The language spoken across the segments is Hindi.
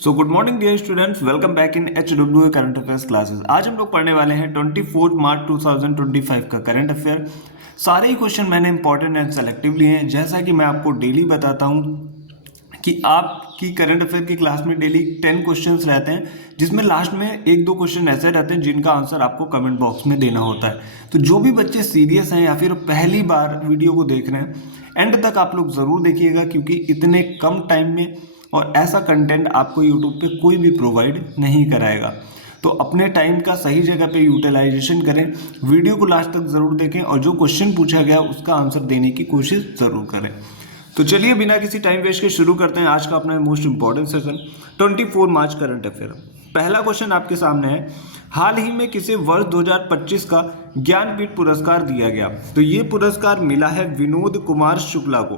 So good morning dear students, welcome back in HWA current affairs classes. आज हम लोग पढ़ने वाले हैं 24 मार्च 2025 का करंट अफेयर। सारे ही क्वेश्चन मैंने इंपॉर्टेंट एंड सेलेक्टिव लिए हैं। जैसा कि मैं आपको डेली बताता हूं कि आपकी करंट अफेयर की क्लास में डेली 10 क्वेश्चंस रहते हैं, जिसमें लास्ट में एक दो क्वेश्चन ऐसे रहते हैं जिनका आंसर आपको कमेंट बॉक्स में देना होता है। तो जो भी बच्चे सीरियस हैं या फिर पहली बार वीडियो को देख रहे हैं, एंड तक आप लोग ज़रूर देखिएगा, क्योंकि इतने कम टाइम में और ऐसा कंटेंट आपको यूट्यूब पे कोई भी प्रोवाइड नहीं कराएगा। तो अपने टाइम का सही जगह पे यूटिलाइजेशन करें, वीडियो को लास्ट तक ज़रूर देखें और जो क्वेश्चन पूछा गया उसका आंसर देने की कोशिश ज़रूर करें। तो चलिए बिना किसी टाइम वेस्ट के शुरू करते हैं आज का अपना मोस्ट इंपॉर्टेंट सेशन 24 मार्च करंट अफेयर। पहला क्वेश्चन आपके सामने है, हाल ही में किसे वर्ष 2025 का ज्ञानपीठ पुरस्कार दिया गया? तो ये पुरस्कार मिला है विनोद कुमार शुक्ला को।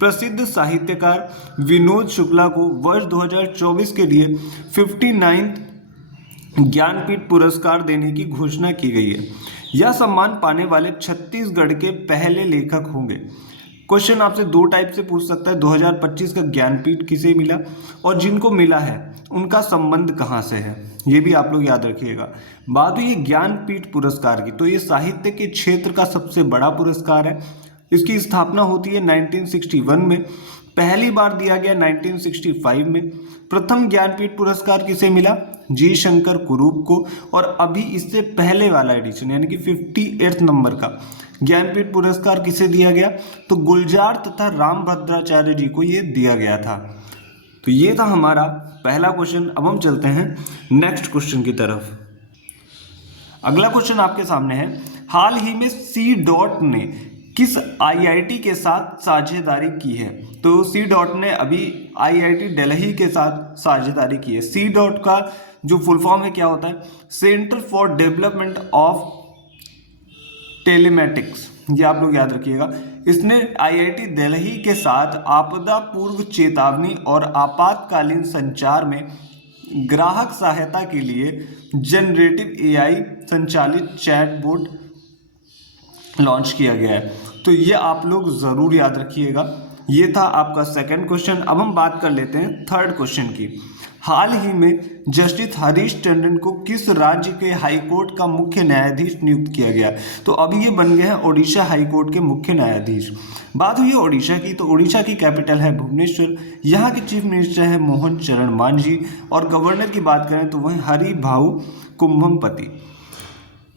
प्रसिद्ध साहित्यकार विनोद शुक्ला को वर्ष 2024 के लिए 59th ज्ञानपीठ पुरस्कार देने की घोषणा की गई है। यह सम्मान पाने वाले छत्तीसगढ़ के पहले लेखक होंगे। क्वेश्चन आपसे दो टाइप से पूछ सकता है, 2025 का ज्ञानपीठ किसे मिला और जिनको मिला है उनका संबंध कहाँ से है, ये भी आप लोग याद रखिएगा। बात हुई ज्ञानपीठ पुरस्कार की, तो ये साहित्य के क्षेत्र का सबसे बड़ा पुरस्कार है। इसकी स्थापना होती है 1961 में, पहली बार दिया गया 1965 में। प्रथम ज्ञानपीठ पुरस्कार किसे मिला? जी शंकर कुरूप को। और अभी इससे पहले वाला एडिशन यानी कि 58 नंबर का ज्ञानपीठ पुरस्कार किसे दिया गया? तो गुलजार तथा रामभद्राचार्य जी को ये दिया गया था। तो ये था हमारा पहला क्वेश्चन। अब हम चलते हैं नेक्स्ट क्वेश्चन की तरफ। अगला क्वेश्चन आपके सामने है, हाल ही में सी डॉट ने किस आईआईटी के साथ साझेदारी की है? तो सी डॉट ने अभी आईआईटी दिल्ली के साथ साझेदारी की है। सी डॉट का जो फुल फॉर्म है क्या होता है? Centre for development of telematics, ये आप लोग याद रखिएगा। इसने आईआईटी दिल्ली के साथ आपदा पूर्व चेतावनी और आपातकालीन संचार में ग्राहक सहायता के लिए जनरेटिव एआई संचालित चैटबॉट लॉन्च किया गया है। तो ये आप लोग ज़रूर याद रखिएगा। ये था आपका सेकंड क्वेश्चन। अब हम बात कर लेते हैं थर्ड क्वेश्चन की। हाल ही में जस्टिस हरीश टंडन को किस राज्य के हाई कोर्ट का मुख्य न्यायाधीश नियुक्त किया गया? तो अभी ये बन गए हैं ओडिशा हाई कोर्ट के मुख्य न्यायाधीश। बात हुई है ओडिशा की, तो ओडिशा की कैपिटल है भुवनेश्वर। यहाँ के चीफ मिनिस्टर है मोहन चरण मांझी और गवर्नर की बात करें तो वह हरिभाऊ कुंभमपति।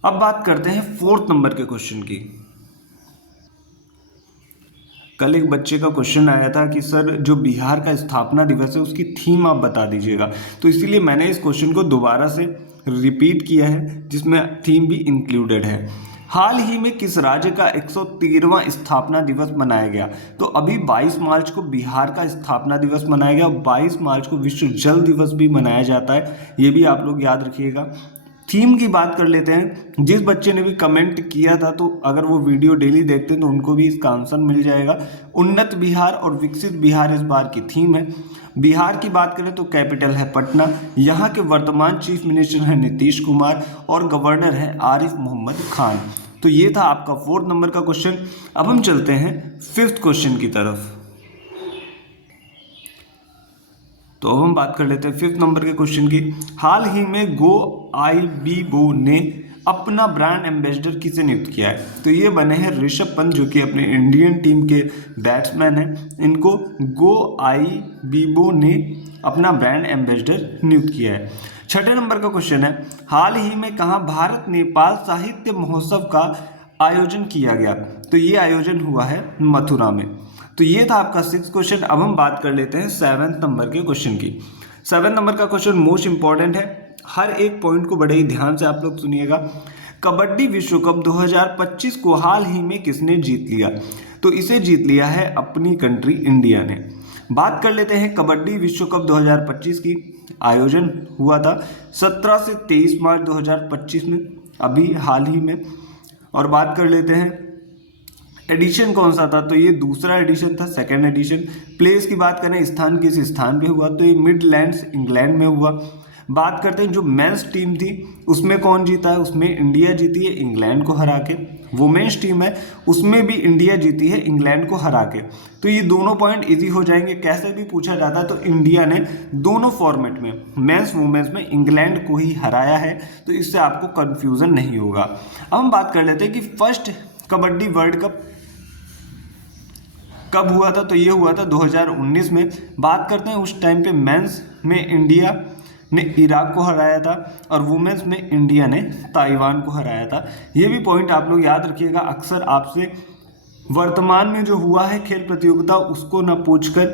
अब बात करते हैं फोर्थ नंबर के क्वेश्चन की। कल एक बच्चे का क्वेश्चन आया था कि सर जो बिहार का स्थापना दिवस है उसकी थीम आप बता दीजिएगा। तो इसीलिए मैंने इस क्वेश्चन को दोबारा से रिपीट किया है, जिसमें थीम भी इंक्लूडेड है। हाल ही में किस राज्य का 113वां स्थापना दिवस मनाया गया? तो अभी 22 मार्च को बिहार का स्थापना दिवस मनाया गया। 22 मार्च को विश्व जल दिवस भी मनाया जाता है, ये भी आप लोग याद रखिएगा। थीम की बात कर लेते हैं। जिस बच्चे ने भी कमेंट किया था, तो अगर वो वीडियो डेली देखते हैं तो उनको भी इसका आंसर मिल जाएगा। उन्नत बिहार और विकसित बिहार इस बार की थीम है। बिहार की बात करें तो कैपिटल है पटना। यहाँ के वर्तमान चीफ मिनिस्टर हैं नीतीश कुमार और गवर्नर है आरिफ मोहम्मद खान। तो ये था आपका फोर्थ नंबर का क्वेश्चन। अब हम चलते हैं फिफ्थ क्वेश्चन की तरफ। तो अब हम बात कर लेते हैं फिफ्थ नंबर के क्वेश्चन की। हाल ही में गो आईबीबो ने अपना ब्रांड एम्बेसडर किसे नियुक्त किया है? तो ये बने हैं ऋषभ पंत, जो कि अपने इंडियन टीम के बैट्समैन हैं। इनको गो आईबीबो ने अपना ब्रांड एम्बेसडर नियुक्त किया है। छठे नंबर का क्वेश्चन है, हाल ही में कहाँ भारत नेपाल साहित्य महोत्सव का आयोजन किया गया? तो ये आयोजन हुआ है मथुरा में। तो ये था आपका सिक्स क्वेश्चन। अब हम बात कर लेते हैं सेवेंथ नंबर के क्वेश्चन की। सेवेंथ नंबर का क्वेश्चन मोस्ट इंपॉर्टेंट है, हर एक पॉइंट को बड़े ही ध्यान से आप लोग सुनिएगा। कबड्डी विश्व कप 2025 को हाल ही में किसने जीत लिया? तो इसे जीत लिया है अपनी कंट्री इंडिया ने। बात कर लेते हैं कबड्डी विश्व कप 2025 की। आयोजन हुआ था 17 से 23 मार्च 2025 में, अभी हाल ही में। और बात कर लेते हैं एडिशन कौन सा था? तो ये दूसरा एडिशन था, सेकेंड एडिशन। प्लेस की बात करें, स्थान किस स्थान पे हुआ? तो ये मिडलैंड्स इंग्लैंड में हुआ। बात करते हैं जो मेंस टीम थी उसमें कौन जीता है? उसमें इंडिया जीती है इंग्लैंड को हरा के। वुमेन्स टीम है उसमें भी इंडिया जीती है इंग्लैंड को हरा के। तो ये दोनों पॉइंट इजी हो जाएंगे। कैसे भी पूछा जाता है तो इंडिया ने दोनों फॉर्मेट में मेंस वुमेन्स में इंग्लैंड को ही हराया है, तो इससे आपको कंफ्यूजन नहीं होगा। अब हम बात कर लेते हैं कि फर्स्ट कबड्डी वर्ल्ड कप कब हुआ था। तो ये हुआ था 2019 में। बात करते हैं उस टाइम पे मेंस में इंडिया ने इराक को हराया था और वुमेन्स में इंडिया ने ताइवान को हराया था। ये भी पॉइंट आप लोग याद रखिएगा। अक्सर आपसे वर्तमान में जो हुआ है खेल प्रतियोगिता उसको न पूछकर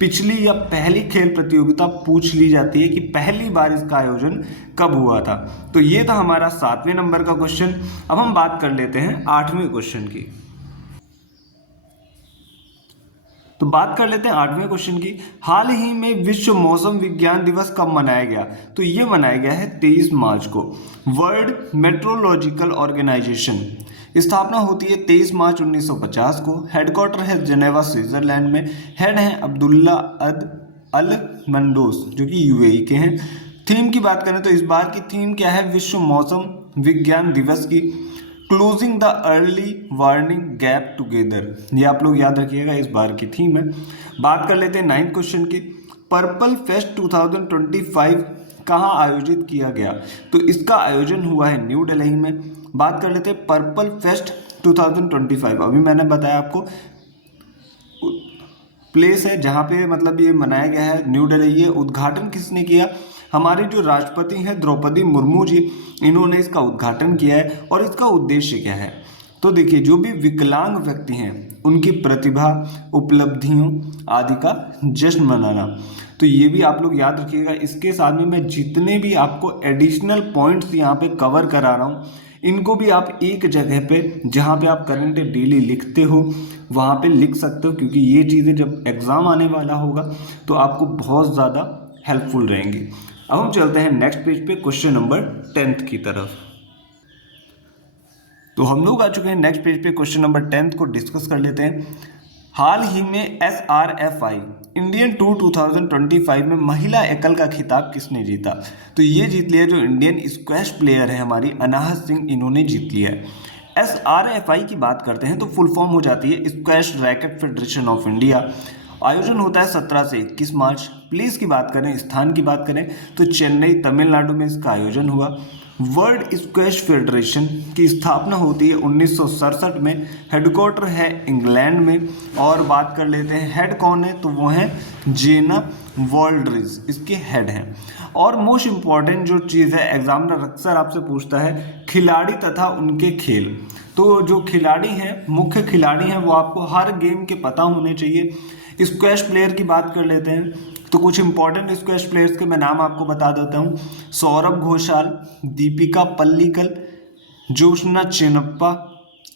पिछली या पहली खेल प्रतियोगिता पूछ ली जाती है कि पहली बार इसका आयोजन कब हुआ था। तो ये था हमारा 7वें नंबर का क्वेश्चन। अब हम बात कर लेते हैं 8वें क्वेश्चन की। तो बात कर लेते हैं 8वें क्वेश्चन की। हाल ही में विश्व मौसम विज्ञान दिवस कब मनाया गया। तो ये मनाया गया है 23 मार्च को। वर्ल्ड मेट्रोलॉजिकल ऑर्गेनाइजेशन स्थापना होती है 23 मार्च 1950 को। हेडक्वार्टर है जेनेवा स्विट्जरलैंड में। हेड हैं अब्दुल्ला अल मंडोस जो कि यूएई के हैं। थीम की बात करें तो इस बार की थीम क्या है, विश्व मौसम विज्ञान दिवस की closing the early warning gap together. ये आप लोग याद रखिएगा, इस बार की थीम है। बात कर लेते हैं 9th क्वेश्चन की। पर्पल फेस्ट 2025 कहाँ आयोजित किया गया। तो इसका आयोजन हुआ है न्यू दिल्ली में। बात कर लेते हैं पर्पल फेस्ट 2025। अभी मैंने बताया आपको प्लेस है जहाँ पे मतलब ये मनाया गया है, न्यू दिल्ली। ये उद्घाटन किसने किया, हमारे जो राष्ट्रपति हैं द्रौपदी मुर्मू जी, इन्होंने इसका उद्घाटन किया है। और इसका उद्देश्य क्या है, तो देखिए जो भी विकलांग व्यक्ति हैं उनकी प्रतिभा उपलब्धियों आदि का जश्न मनाना। तो ये भी आप लोग याद रखिएगा। इसके साथ में मैं जितने भी आपको एडिशनल पॉइंट्स यहाँ पे कवर करा रहा हूँ इनको भी आप एक जगह पे जहाँ पे आप करंट डेली लिखते हो वहाँ पे लिख सकते हो, क्योंकि ये चीज़ें जब एग्ज़ाम आने वाला होगा तो आपको बहुत ज़्यादा हेल्पफुल रहेंगी। अब हम चलते हैं नेक्स्ट पेज पे क्वेश्चन नंबर 10th की तरफ। तो हम लोग आ चुके हैं नेक्स्ट पेज पे, क्वेश्चन नंबर 10th को डिस्कस कर लेते हैं। हाल ही में SRFI इंडियन टूर 2025 में महिला एकल का खिताब किसने जीता। तो ये जीत लिया जो इंडियन स्क्वैश प्लेयर है हमारी अनाहत सिंह, इन्होंने जीत लिया है। SRFI की बात करते हैं तो फुल फॉर्म हो जाती है squash racket federation of India. आयोजन होता है 17 से 21 मार्च। प्लेस की बात करें, स्थान की बात करें तो चेन्नई तमिलनाडु में इसका आयोजन हुआ। वर्ल्ड स्क्वैश फेडरेशन की स्थापना होती है 1967 में। हेडक्वार्टर है इंग्लैंड में। और बात कर लेते हैं हेड कौन है, तो वो हैं जेना वॉल्ड्रिज, इसके हेड हैं। और मोस्ट इम्पॉर्टेंट जो चीज़ है, एग्जामिनर अक्सर आपसे पूछता है खिलाड़ी तथा उनके खेल। तो जो खिलाड़ी हैं, मुख्य खिलाड़ी हैं, वो आपको हर गेम के पता होने चाहिए। स्क्वैश प्लेयर की बात कर लेते हैं तो कुछ इंपॉर्टेंट स्क्वैश प्लेयर्स के मैं नाम आपको बता देता हूँ। सौरभ घोषाल, दीपिका पल्लिकल, जोशना चिन्नप्पा,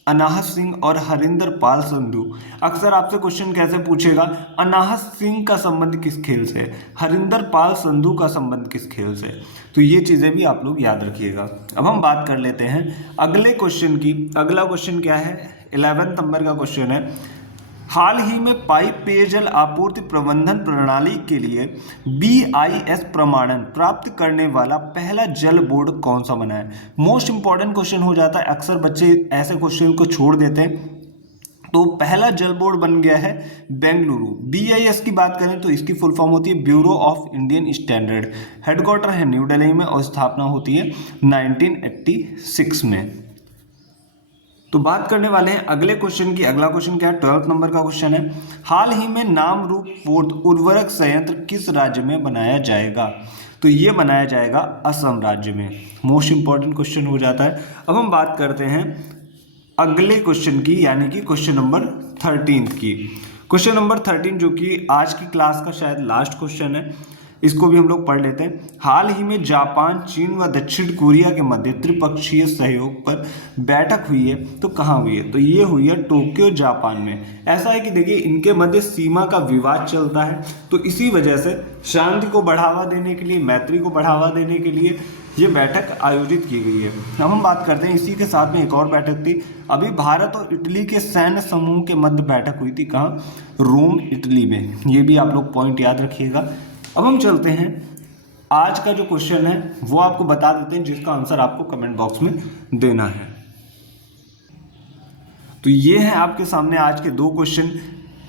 अनाहत सिंह और हरिंदर पाल संधू। अक्सर आपसे क्वेश्चन कैसे पूछेगा, अनाहत सिंह का संबंध किस खेल से है, हरिंदर पाल संधू का संबंध किस खेल से। तो ये चीज़ें भी आप लोग याद रखिएगा। अब हम बात कर लेते हैं अगले क्वेश्चन की। अगला क्वेश्चन क्या है, 11th नंबर का क्वेश्चन है। हाल ही में पाइप पेयजल आपूर्ति प्रबंधन प्रणाली के लिए BIS प्रमाणन प्राप्त करने वाला पहला जल बोर्ड कौन सा बना है। मोस्ट इंपॉर्टेंट क्वेश्चन हो जाता है, अक्सर बच्चे ऐसे क्वेश्चन को छोड़ देते हैं। तो पहला जल बोर्ड बन गया है बेंगलुरु। BIS की बात करें तो इसकी फुल फॉर्म होती है bureau of Indian standard. Headquarter है न्यू दिल्ली में और स्थापना होती है 1986 में। तो बात करने वाले हैं अगले क्वेश्चन की। अगला क्वेश्चन क्या है, 12th नंबर का क्वेश्चन है। हाल ही में नामरूप पोर्ट उर्वरक संयंत्र किस राज्य में बनाया जाएगा। तो ये बनाया जाएगा असम राज्य में। मोस्ट इंपॉर्टेंट क्वेश्चन हो जाता है। अब हम बात करते हैं अगले क्वेश्चन की, यानी कि क्वेश्चन नंबर 13 की। क्वेश्चन नंबर 13 जो कि आज की क्लास का शायद लास्ट क्वेश्चन है, इसको भी हम लोग पढ़ लेते हैं। हाल ही में जापान, चीन व दक्षिण कोरिया के मध्य त्रिपक्षीय सहयोग पर बैठक हुई है, तो कहाँ हुई है। तो ये हुई है टोक्यो जापान में। ऐसा है कि देखिए इनके मध्य सीमा का विवाद चलता है, तो इसी वजह से शांति को बढ़ावा देने के लिए, मैत्री को बढ़ावा देने के लिए ये बैठक आयोजित की गई है। अब हम बात करते हैं इसी के साथ में एक और बैठक थी अभी भारत और इटली के सैन्य समूह के मध्य बैठक हुई थी, कहाँ, रोम इटली में। ये भी आप लोग पॉइंट याद रखिएगा। अब हम चलते हैं आज का जो क्वेश्चन है वो आपको बता देते हैं, जिसका आंसर आपको कमेंट बॉक्स में देना है। तो ये है आपके सामने आज के 2 क्वेश्चन।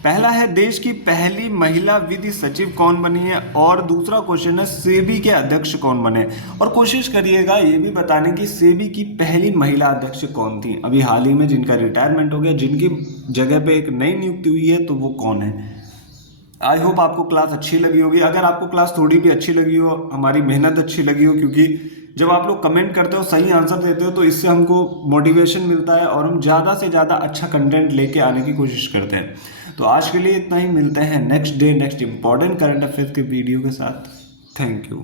पहला है देश की पहली महिला विधि सचिव कौन बनी है, और दूसरा क्वेश्चन है सेबी के अध्यक्ष कौन बने। और कोशिश करिएगा ये भी बताने की सेबी की पहली महिला अध्यक्ष कौन थी, अभी हाल ही में जिनका रिटायरमेंट हो गया, जिनकी जगह पे एक नई नियुक्ति हुई है, तो वो कौन है। आई होप आपको क्लास अच्छी लगी होगी। अगर आपको क्लास थोड़ी भी अच्छी लगी हो, हमारी मेहनत अच्छी लगी हो, क्योंकि जब आप लोग कमेंट करते हो, सही आंसर देते हो, तो इससे हमको मोटिवेशन मिलता है और हम ज़्यादा से ज़्यादा अच्छा कंटेंट लेके आने की कोशिश करते हैं। तो आज के लिए इतना ही, मिलते हैं next day next important current affairs के वीडियो के साथ। Thank you.